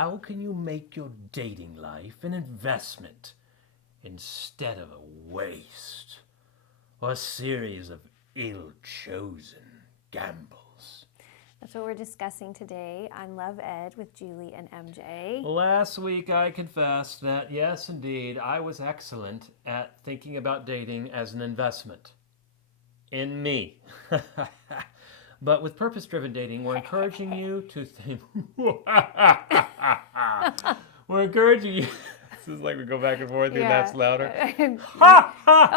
how can you make your dating life an investment instead of a waste or a series of ill-chosen gambles? That's what we're discussing today on Love Ed with Julie and MJ. Last week I confessed that, yes, indeed, I was excellent at thinking about dating as an investment in me. But with purpose-driven dating, we're encouraging you to think. We're encouraging you. This is like we go back and forth, and that's louder.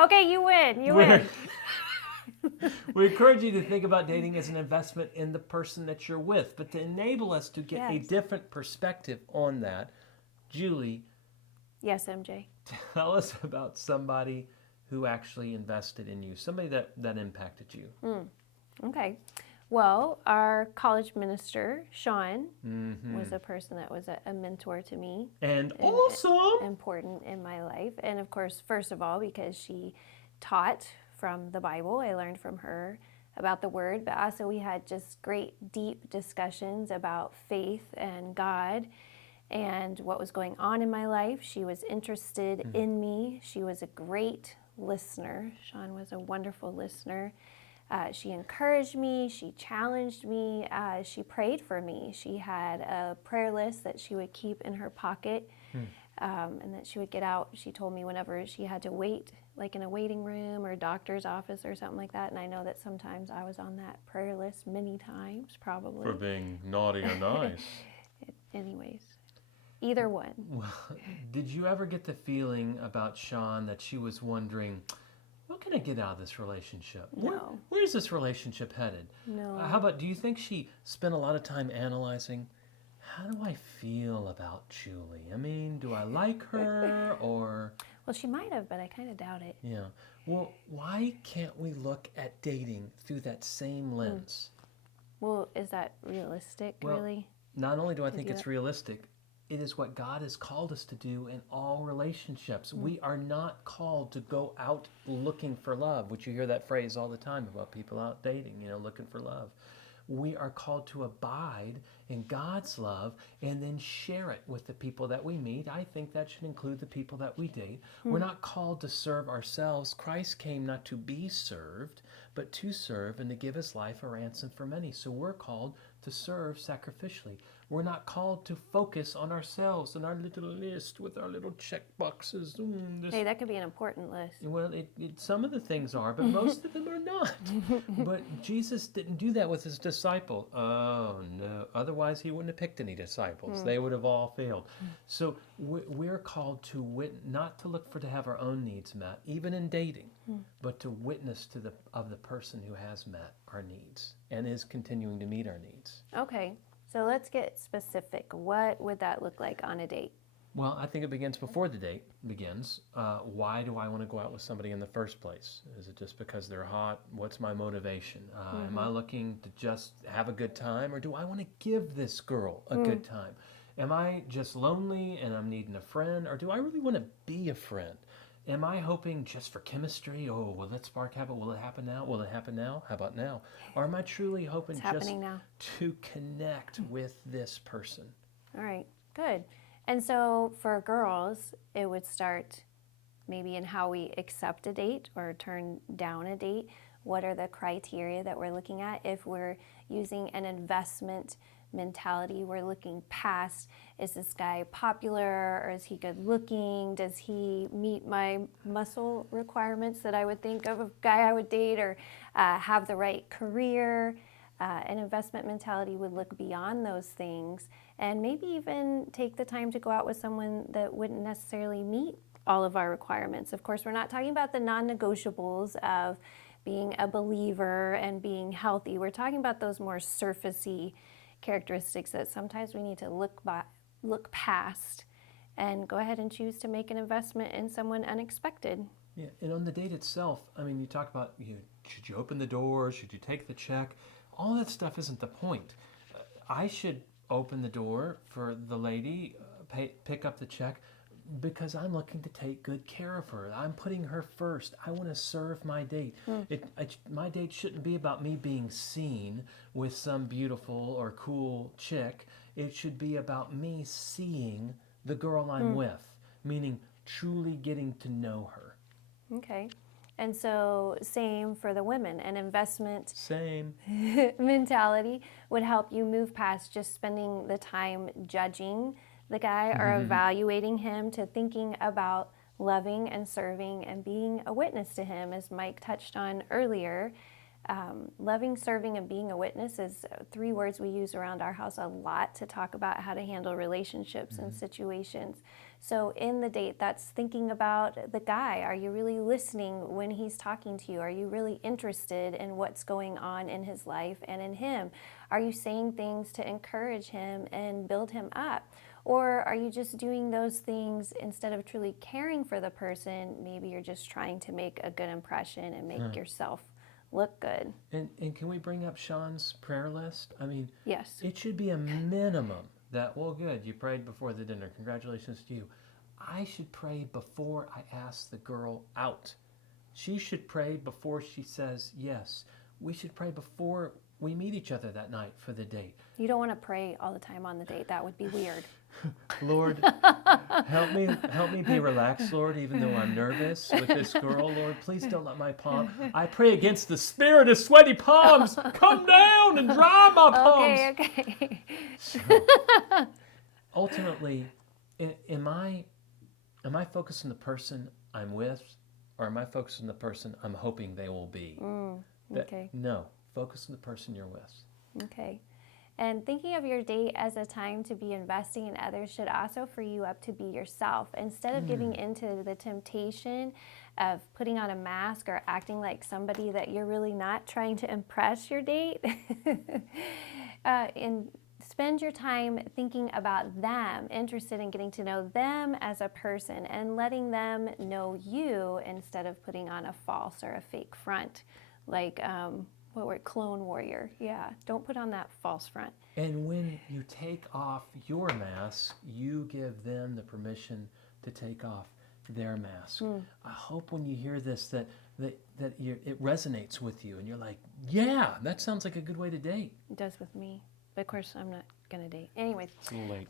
Okay, you win. You We're- win. We encourage you to think about dating as an investment in the person that you're with, but to enable us to get a Yes. different perspective on that, Julie, Yes, MJ. tell us about somebody who actually invested in you, somebody that impacted you. Okay. Well, our college minister, Sean, Mm-hmm. was a person that was a mentor to me. And awesome! Important in my life. And of course, first of all, because she taught from the Bible, I learned from her about the Word, but also we had just great, deep discussions about faith and God and what was going on in my life. She was interested in me. She was a great listener. Sean was a wonderful listener. She encouraged me. She challenged me. She prayed for me. She had a prayer list that she would keep in her pocket and that she would get out. She told me whenever she had to wait, like in a waiting room or doctor's office or something like that. And I know that sometimes I was on that prayer list many times, probably. For being naughty or nice. Anyways, either one. Well, did you ever get the feeling about Sean that she was wondering, what can I get out of this relationship? No. Where's this relationship headed? No. How about, do you think she spent a lot of time analyzing, how do I feel about Julie? I mean, do I like her or... Well, she might have, but I kind of doubt it. Yeah. Well, why can't we look at dating through that same lens? Well, is that realistic, Well, really? Not only do I think do it's that? realistic, it is what God has called us to do in all relationships. We are not called to go out looking for love, which you hear that phrase all the time about people out dating, looking for love. We are called to abide in God's love and then share it with the people that we meet. I think that should include the people that we date. We're not called to serve ourselves. Christ came not to be served, but to serve and to give his life a ransom for many. So we're called to serve sacrificially. We're not called to focus on ourselves and our little list with our little check boxes. Hey, that could be an important list. Well, some of the things are, but most of them are not. But Jesus didn't do that with his disciple. Oh, no. Otherwise, he wouldn't have picked any disciples. They would have all failed. So we're called to not to look to have our own needs met, even in dating, but to witness to the person who has met our needs and is continuing to meet our needs. Okay, so let's get specific. What would that look like on a date? Well, I think it begins before the date begins. Why do I want to go out with somebody in the first place? Is it just because they're hot? What's my motivation? Am I looking to just have a good time, or do I want to give this girl a good time? Am I just lonely and I'm needing a friend, or do I really want to be a friend? Am I hoping just for chemistry? Oh, will that spark happen? Will it happen now? Will it happen now? How about now? Or am I truly hoping It's just happening now. to connect with this person? All right, good. And so for girls, it would start maybe in how we accept a date or turn down a date. What are the criteria that we're looking at? If we're using an investment mentality, we're looking past, is this guy popular or is he good looking? Does he meet my muscle requirements that I would think of a guy I would date, or have the right career? An investment mentality would look beyond those things and maybe even take the time to go out with someone that wouldn't necessarily meet all of our requirements. Of course, we're not talking about the non-negotiables of being a believer and being healthy. We're talking about those more surfacey characteristics that sometimes we need to look past and go ahead and choose to make an investment in someone unexpected. Yeah, and on the date itself, I mean, you talk about, should you open the door? Should you take the check? All that stuff isn't the point. I should open the door for the lady, pick up the check, because I'm looking to take good care of her. I'm putting her first. I want to serve my date. My date shouldn't be about me being seen with some beautiful or cool chick It should be about me seeing the girl I'm with, meaning truly getting to know her. Okay. And so, same for the women. An investment Same. mentality would help you move past just spending the time judging the guy or evaluating him to thinking about loving and serving and being a witness to him, as Mike touched on earlier. Loving, serving, and being a witness is 3 words we use around our house a lot to talk about how to handle relationships and situations. So in the date, that's thinking about the guy. Are you really listening when he's talking to you? Are you really interested in what's going on in his life and in him? Are you saying things to encourage him and build him up? Or are you just doing those things instead of truly caring for the person? Maybe you're just trying to make a good impression and make yourself look good. And can we bring up Sean's prayer list? I mean, Yes. it should be a minimum that, well, good, you prayed before the dinner. Congratulations to you. I should pray before I ask the girl out. She should pray before she says yes. We should pray before we meet each other that night for the date. You don't want to pray all the time on the date. That would be weird. Lord, help me be relaxed, Lord, even though I'm nervous with this girl. Lord, please don't let my palm. I pray against the spirit of sweaty palms. Come down and dry my palms. Okay. So, ultimately, am I focused on the person I'm with, or am I focused on the person I'm hoping they will be? Okay. No, focus on the person you're with. Okay. And thinking of your date as a time to be investing in others should also free you up to be yourself. Instead of giving into the temptation of putting on a mask or acting like somebody that you're really not, trying to impress your date, and spend your time thinking about them, interested in getting to know them as a person and letting them know you instead of putting on a false or a fake front. Like, clone warrior. Yeah, don't put on that false front. And when you take off your mask, you give them the permission to take off their mask. I hope when you hear this that it resonates with you and you're like, yeah, that sounds like a good way to date. It does with me. But of course, I'm not going to date. Anyways. It's a little late.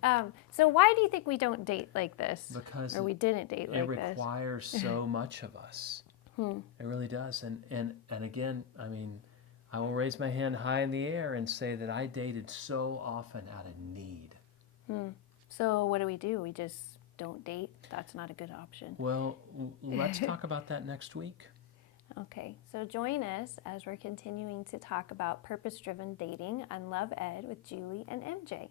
So why do you think we don't date like this? Because we didn't date like this? It requires so much of us. It really does. And again, I mean, I will raise my hand high in the air and say that I dated so often out of need. So what do? We just don't date? That's not a good option. Well, let's talk about that next week. Okay, so join us as we're continuing to talk about purpose-driven dating on Love Ed with Julie and MJ.